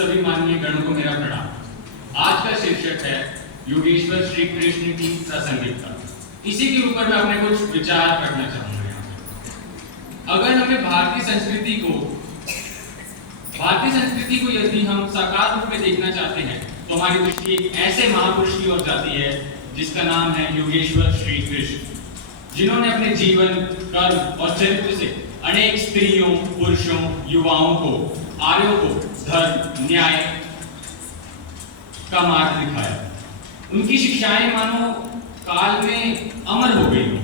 सभी माननीय गणों को मेरा प्रणाम। आज का शीर्षक है योगेश्वर श्री कृष्ण की प्रासंगिकता। इसी के ऊपर मैं अपने कुछ विचार रखना चाहूंगा यहाँ पे। अगर हमें भारतीय संस्कृति को यदि हम साकार रूप में देखना चाहते हैं तो हमारी दृष्टि एक ऐसे महापुरुष की ओर जाती है जिसका नाम है योगेश्वर श्री कृष्ण, जिन्होंने अपने जीवन, कर्म और चरित्र से अनेक स्त्रियों, पुरुषों, युवाओं को, आर्यों को धर्म, न्याय का मार्ग दिखाया। उनकी शिक्षाएं मानो काल में अमर हो गई हो।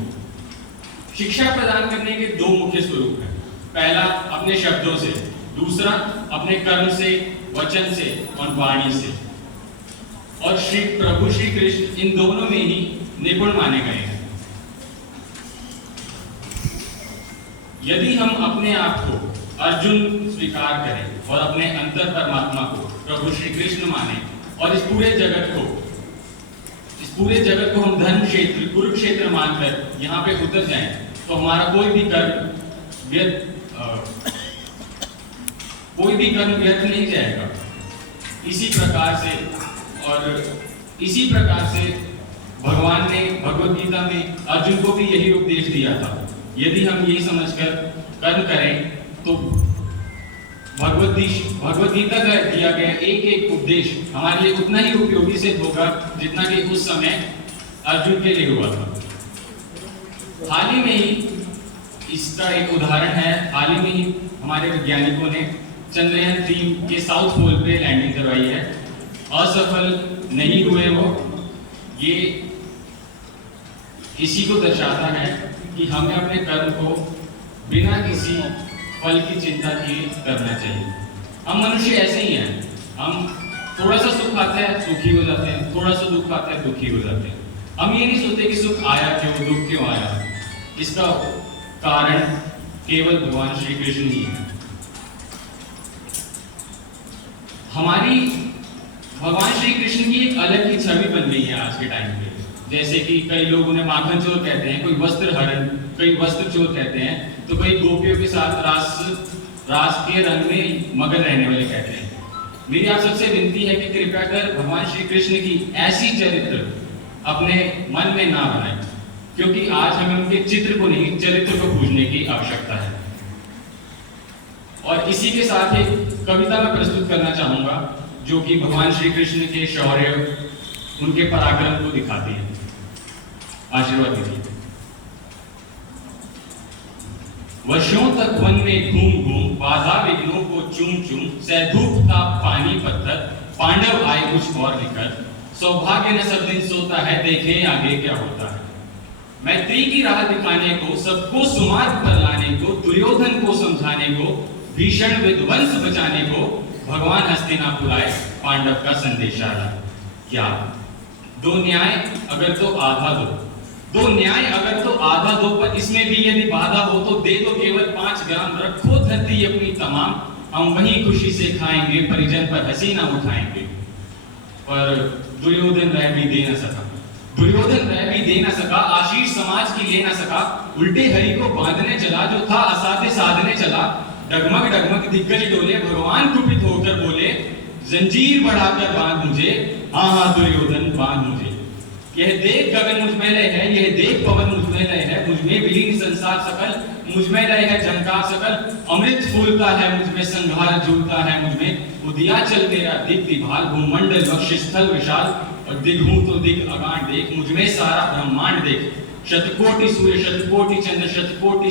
शिक्षा प्रदान करने के दो मुख्य स्वरूप हैं। पहला अपने शब्दों से, दूसरा अपने कर्म से, वचन से और वाणी से। और प्रभु श्री कृष्ण इन दोनों में ही निपुण माने गए हैं। यदि हम अपने आप को अर्जुन स्वीकार करें और अपने अंतर परमात्मा को प्रभु श्री कृष्ण माने और इस पूरे जगत को हम धर्म क्षेत्र, कुरुक्षेत्र मानकर यहाँ पे उतर जाएं, तो हमारा कोई भी कर्म व्यर्थ नहीं जाएगा। इसी प्रकार से भगवान ने भगवत गीता में अर्जुन को भी यही उपदेश दिया था। यदि हम ये समझकर कर्म करें तो भगवत गीता का दिया गया एक एक उपदेश हमारे लिए उतना ही उपयोगी सिद्ध होगा जितना कि उस समय अर्जुन के लिए हुआ था। हाल ही में ही इसका एक उदाहरण है। हाल ही में ही हमारे वैज्ञानिकों ने चंद्रयान 3 के साउथ पोल पे लैंडिंग करवाई है। असफल नहीं हुए वो। ये इसी को दर्शाता है कि हमें अपने कर्म को बिना किसी फल की चिंता किए करना चाहिए। हम मनुष्य ऐसे ही हैं। हम थोड़ा सा सुख पाते हैं, सुखी हो जाते हैं, थोड़ा सा दुख पाते हैं, दुखी हो जाते हैं। हम ये नहीं सोचते कि सुख आया क्यों, दुख क्यों आया। इसका कारण केवल भगवान श्री कृष्ण ही है। हमारी भगवान श्री कृष्ण की एक अलग ही छवि बन गई है आज के टाइम पे। जैसे कि कई लोग उन्हें माखन चोर कहते हैं, कोई वस्त्र हरण, कई वस्त्र चोर कहते हैं, तो कई गोपियों के साथ रास के रंग में मगन रहने वाले कहते हैं। मेरी आप सबसे विनती है कि कृपया कर भगवान श्री कृष्ण की ऐसी चरित्र अपने मन में ना बनाएं, क्योंकि आज हमें उनके चित्र को नहीं, चरित्र को पूजने की आवश्यकता है। और इसी के साथ ही कविता में प्रस्तुत करना चाहूंगा जो कि भगवान श्री कृष्ण के शौर्य, उनके पराक्रम को दिखाती है। आशीर्वाद दीजिए। वर्षों तक वन में घूम घूम, बाधा विघ्नों को चूम चूम, सैधूप ताप पानी पत्थर, पांडव आए कुछ और निकल, सौभाग्य न सब दिन सोता है, देखें आगे क्या होता है। मैत्री की राह दिखाने को, सबको सुमार्ग पर लाने को, दुर्योधन को समझाने को, भीषण विध्वंस बचाने को, भगवान हस्तिनापुर आए, पांडव का संदेशा लाए। क्या दो न्याय अगर तो आधा दो, पर इसमें भी यदि बाधा हो तो दे दो केवल 5 ग्राम, रखो धरती अपनी तमाम, हम वही खुशी से खाएंगे, परिजन पर हंसी ना उठाएंगे। पर दुर्योधन रह भी दे ना सका, आशीष समाज की ले ना सका, उल्टे हरि को बांधने चला, जो था असाध्य साधने चला। डगमग दिग्गज डोले, भगवान कुपित होकर बोले, जंजीर बढ़ाकर बांध मुझे, हाँ दुर्योधन बांध मुझे। यह देख गगन मुझ में लय है, यह देख पवन मुझ में लय है, मुझ में विलीन संसार सकल, मुझ में लय है झंकार सकल, अमृत फूलता है मुझ में, संघार झूलता है मुझ में, उदयाचल मेरा दीप्ति भाल, भूमंडल वक्षस्थल विशाल, और दिग्हूं तो दिग अगान देख, मुझ में सारा ब्रह्मांड देख। शतकोटि सूर्य शतकोटि चंद्र, शतकोटि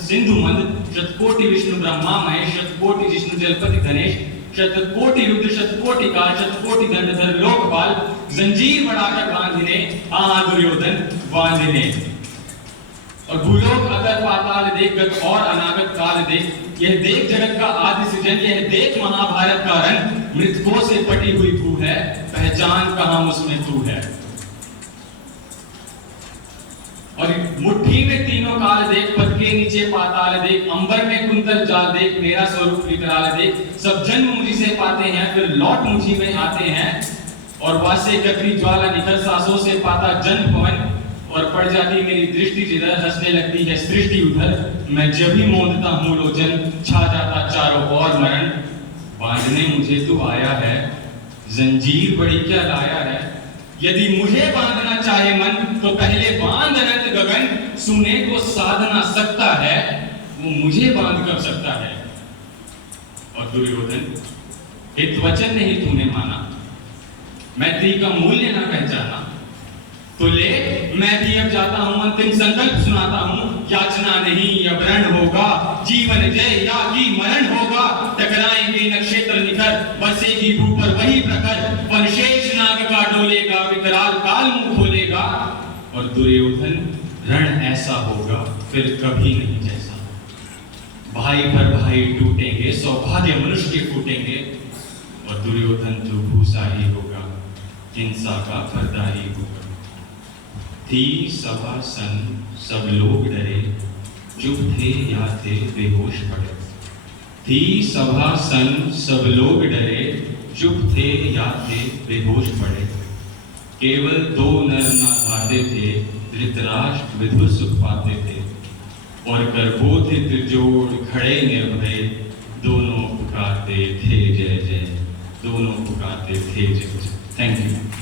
सिंधु मंद, शतकोटि विष्णु ब्रह्मा महेश, शतकोटि जिष्णु जलपति गणेश, शतकोटि रुद्र शतकोटि काल, शतकोटि दंडधर लोकपाल, जंजीर बढ़ाकर बांधने, हाँ दुर्योधन बांधने। और भूलोक अगर पाताल देख, गत और अनागत काल देख, यह देख जगत का आदि सृजन, यह देख महाभारत का रंग, मृतकों से पटी हुई तू है, पहचान कहां उसमें तू है। और मुट्ठी में तीनों काल देख, पद के नीचे पाताल देख, अंबर में कुंतल जाल देख, मेरा स्वरूप विकराल देख। सब जन्म मुझी से पाते हैं, फिर लौट मुझी में आते हैं, और वासे कतरी ज्वाला निकल, सांसों से पाता जन्म पवन, और पड़ जाती मेरी दृष्टि जिधर, हंसने लगती है सृष्टि उधर। मैं जब भी मोड़ता हूँ लोचन, छा जाता चारों ओर मरण। बांधने मुझे तू आया है, जंजीर बड़ी क्या लाया है। यदि मुझे बांधना चाहे मन, तो पहले बांध अनंत गगन। सुने को साध ना सकता है, वो मुझे बांध कर सकता है। और दुर्योधन, हित वचन नहीं तूने माना, मैत्री का मूल्य ना पहचाना, तो ले मैं भी अब जाता हूं, अंतिम संकल्प सुनाता हूं। याचना नहीं अब रण होगा, जीवन जय या की मरण होगा। टकराएंगे नक्षत्र निखर, बसेगी भू पर वही प्रखर। वनशेष नाग का डोलेगा, विकराल काल मुंह खोलेगा। और दुर्योधन, रण ऐसा होगा फिर कभी नहीं जैसा। भाई पर भाई टूटेंगे, सौभाग्य मनुष्य के फूटेंगे। और दुर्योधन जो भूसा ही होगा, हिंसा का पर्दा ही होगा। थी सभा सन सब लोग डरे, चुप थे या थे बेहोश पड़े। थी सभा सन सब लोग डरे, चुप थे या थे बेहोश पड़े। केवल दो नर ना भाते थे, धृतराष्ट्र विधुर सुख पाते थे। और गर्भोथे त्रिजोड़ खड़े निर्भय, दोनों पुकारते थे जय जय, दोनों पुकारते थे जय जय। Thank you.